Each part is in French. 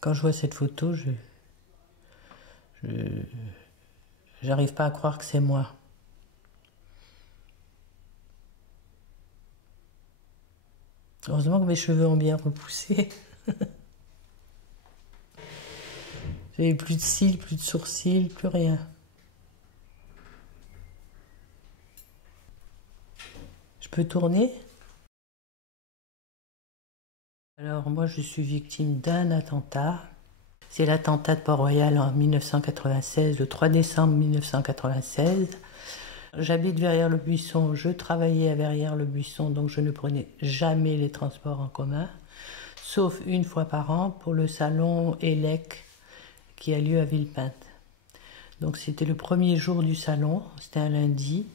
Quand je vois cette photo, j'arrive pas à croire que c'est moi. Heureusement que mes cheveux ont bien repoussé. J'avais plus de cils, plus de sourcils, plus rien. Je peux tourner? Alors moi je suis victime d'un attentat. C'est l'attentat de Port-Royal en 1996, le 3 décembre 1996. J'habite Verrières-le-Buisson, je travaillais à Verrières-le-Buisson, donc je ne prenais jamais les transports en commun, sauf une fois par an pour le salon ELEC qui a lieu à Villepinte. Donc c'était le premier jour du salon, c'était un lundi.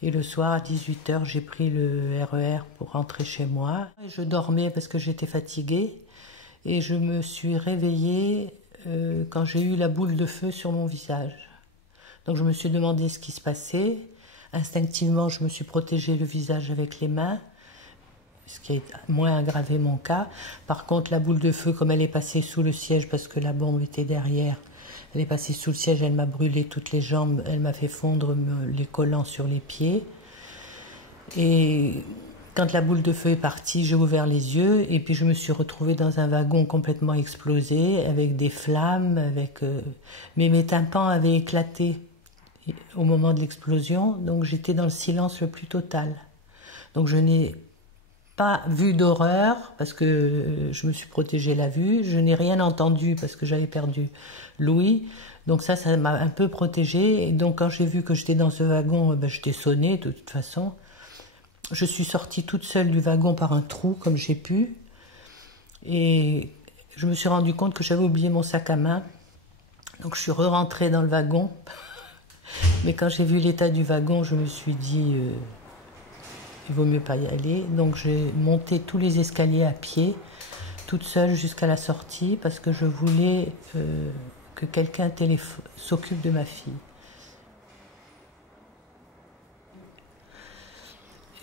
Et le soir à 18h, j'ai pris le RER pour rentrer chez moi. Je dormais parce que j'étais fatiguée et je me suis réveillée quand j'ai eu la boule de feu sur mon visage. Donc je me suis demandé ce qui se passait. Instinctivement, je me suis protégé le visage avec les mains, ce qui a moins aggravé mon cas. Par contre, la boule de feu, comme elle est passée sous le siège parce que la bombe était derrière, elle est passée sous le siège, elle m'a brûlé toutes les jambes, elle m'a fait fondre les collants sur les pieds. Et quand la boule de feu est partie, j'ai ouvert les yeux et puis je me suis retrouvée dans un wagon complètement explosé, avec des flammes, mais mes tympans avaient éclaté au moment de l'explosion, donc j'étais dans le silence le plus total. Donc je n'ai pas vu d'horreur parce que je me suis protégée la vue, je n'ai rien entendu parce que j'avais perdu l'ouïe, donc ça m'a un peu protégée. Et donc quand j'ai vu que j'étais dans ce wagon, ben, j'étais sonnée de toute façon. Je suis sortie toute seule du wagon par un trou comme j'ai pu et je me suis rendu compte que j'avais oublié mon sac à main, donc je suis re-rentrée dans le wagon. Mais quand j'ai vu l'état du wagon, je me suis dit il vaut mieux pas y aller. Donc j'ai monté tous les escaliers à pied, toute seule jusqu'à la sortie, parce que je voulais que quelqu'un s'occupe de ma fille.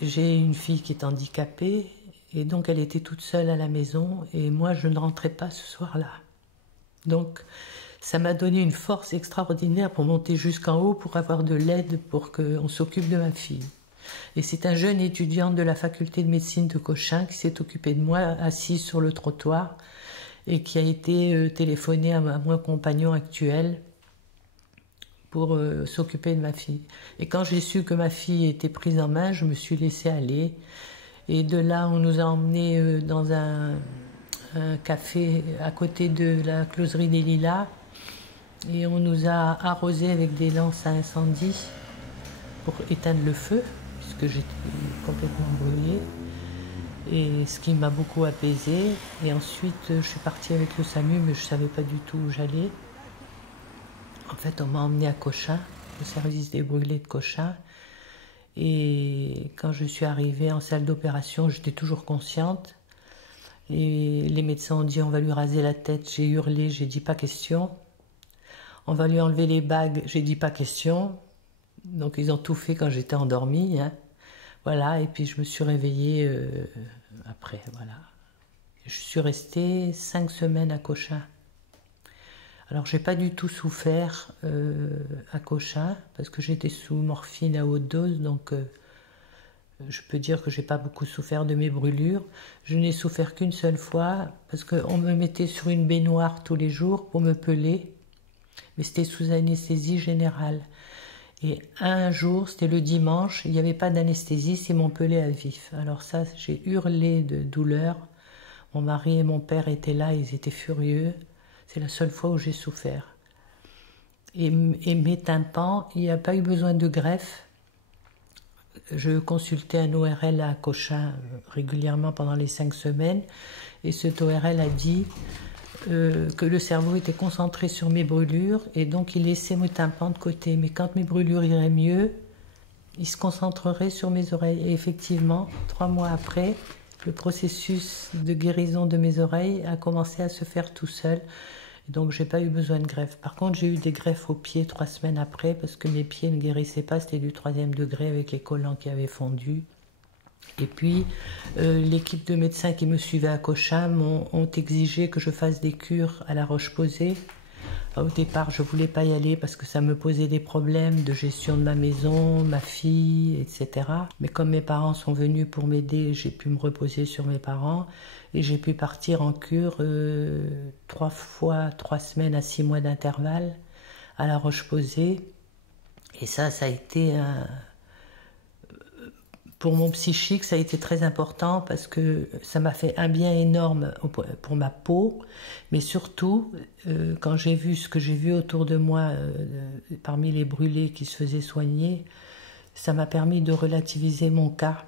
J'ai une fille qui est handicapée, et donc elle était toute seule à la maison, et moi je ne rentrais pas ce soir-là. Donc ça m'a donné une force extraordinaire pour monter jusqu'en haut, pour avoir de l'aide, pour qu'on s'occupe de ma fille. Et c'est un jeune étudiant de la faculté de médecine de Cochin qui s'est occupé de moi, assise sur le trottoir, et qui a été téléphoné à mon compagnon actuel pour s'occuper de ma fille. Et quand j'ai su que ma fille était prise en main, je me suis laissée aller. Et de là, on nous a emmenés dans un café à côté de la closerie des Lilas. Et on nous a arrosés avec des lances à incendie pour éteindre le feu, puisque j'étais complètement brûlée. Et ce qui m'a beaucoup apaisée. Et ensuite, je suis partie avec le SAMU, mais je ne savais pas du tout où j'allais. En fait, on m'a emmenée à Cochin, au service des brûlés de Cochin. Et quand je suis arrivée en salle d'opération, j'étais toujours consciente. Et les médecins ont dit on va lui raser la tête. J'ai hurlé, j'ai dit pas question. On va lui enlever les bagues, j'ai dit pas question. Donc ils ont tout fait quand j'étais endormie. Hein. Voilà, et puis je me suis réveillée après, voilà. Je suis restée 5 semaines à Cochin. Alors j'ai pas du tout souffert à Cochin, parce que j'étais sous morphine à haute dose, donc je peux dire que j'ai pas beaucoup souffert de mes brûlures. Je n'ai souffert qu'une seule fois, parce qu'on me mettait sur une baignoire tous les jours pour me peler, mais c'était sous anesthésie générale. Et un jour, c'était le dimanche, il n'y avait pas d'anesthésie, ils m'ont pelé à vif. Alors ça, j'ai hurlé de douleur. Mon mari et mon père étaient là, ils étaient furieux. C'est la seule fois où j'ai souffert. Et mes tympans, il n'y a pas eu besoin de greffe. Je consultais un ORL à Cochin régulièrement pendant les 5 semaines. Et cet ORL a dit que le cerveau était concentré sur mes brûlures et donc il laissait mes tympans de côté. Mais quand mes brûlures iraient mieux, il se concentrerait sur mes oreilles. Et effectivement, 3 mois après, le processus de guérison de mes oreilles a commencé à se faire tout seul. Donc j'ai pas eu besoin de greffe. Par contre, j'ai eu des greffes aux pieds 3 semaines après parce que mes pieds ne guérissaient pas. C'était du 3e degré avec les collants qui avaient fondu. Et puis, l'équipe de médecins qui me suivait à Cochem ont exigé que je fasse des cures à La Roche-Posay. Au départ, je ne voulais pas y aller parce que ça me posait des problèmes de gestion de ma maison, ma fille, etc. Mais comme mes parents sont venus pour m'aider, j'ai pu me reposer sur mes parents et j'ai pu partir en cure 3 fois 3 semaines à 6 mois d'intervalle à La Roche-Posay. Et ça a été pour mon psychique, ça a été très important parce que ça m'a fait un bien énorme pour ma peau, mais surtout, quand j'ai vu ce que j'ai vu autour de moi, parmi les brûlés qui se faisaient soigner, ça m'a permis de relativiser mon cas,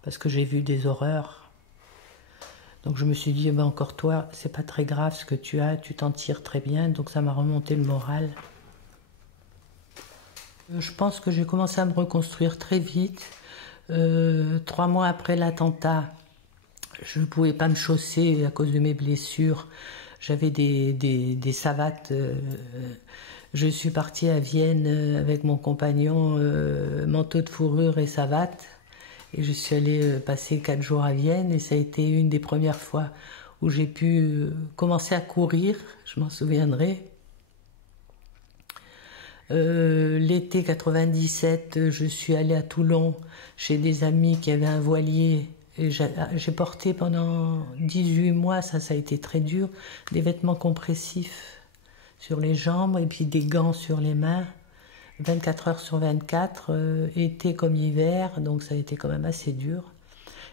parce que j'ai vu des horreurs. Donc je me suis dit, ben encore toi, c'est pas très grave ce que tu as, tu t'en tires très bien, donc ça m'a remonté le moral. Je pense que j'ai commencé à me reconstruire très vite. 3 mois après l'attentat, je ne pouvais pas me chausser à cause de mes blessures. J'avais des savates. Je suis partie à Vienne avec mon compagnon, manteau de fourrure et savates. Et je suis allée passer 4 jours à Vienne. Et ça a été une des premières fois où j'ai pu commencer à courir, je m'en souviendrai. L'été 97, je suis allée à Toulon chez des amis qui avaient un voilier. Et j'ai porté pendant 18 mois, ça a été très dur, des vêtements compressifs sur les jambes et puis des gants sur les mains, 24 heures sur 24, été comme hiver, donc ça a été quand même assez dur.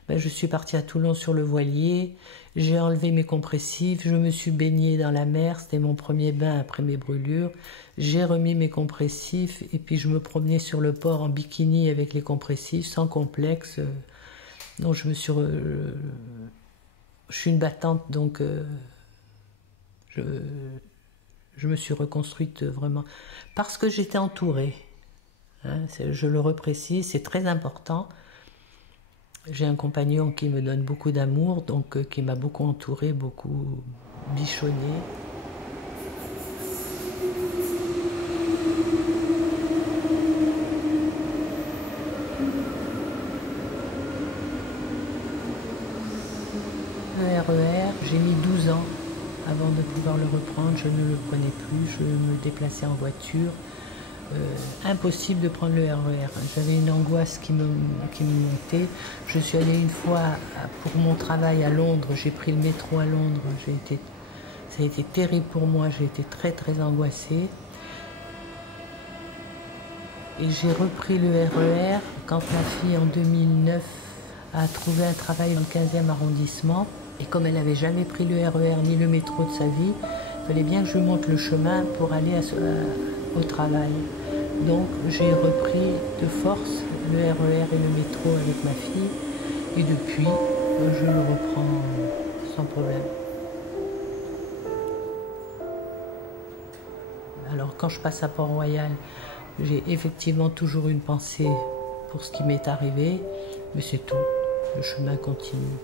Ben, je suis partie à Toulon sur le voilier, j'ai enlevé mes compressifs, je me suis baignée dans la mer, c'était mon premier bain après mes brûlures. J'ai remis mes compressifs et puis je me promenais sur le port en bikini avec les compressifs, sans complexe. Donc je suis une battante, donc je me suis reconstruite vraiment parce que j'étais entourée. Hein, je le reprécise, c'est très important. J'ai un compagnon qui me donne beaucoup d'amour, donc qui m'a beaucoup entourée, beaucoup bichonnée. Le RER, j'ai mis 12 ans avant de pouvoir le reprendre. Je ne le prenais plus, je me déplaçais en voiture. Impossible de prendre le RER. J'avais une angoisse qui me montait. Je suis allée une fois pour mon travail à Londres, j'ai pris le métro à Londres. Ça a été terrible pour moi, j'ai été très très angoissée. Et j'ai repris le RER quand ma fille en 2009 a trouvé un travail dans le 15e arrondissement. Et comme elle n'avait jamais pris le RER ni le métro de sa vie, il fallait bien que je monte le chemin pour aller au travail. Donc j'ai repris de force le RER et le métro avec ma fille. Et depuis, je le reprends sans problème. Alors quand je passe à Port-Royal, j'ai effectivement toujours une pensée pour ce qui m'est arrivé, mais c'est tout, le chemin continue.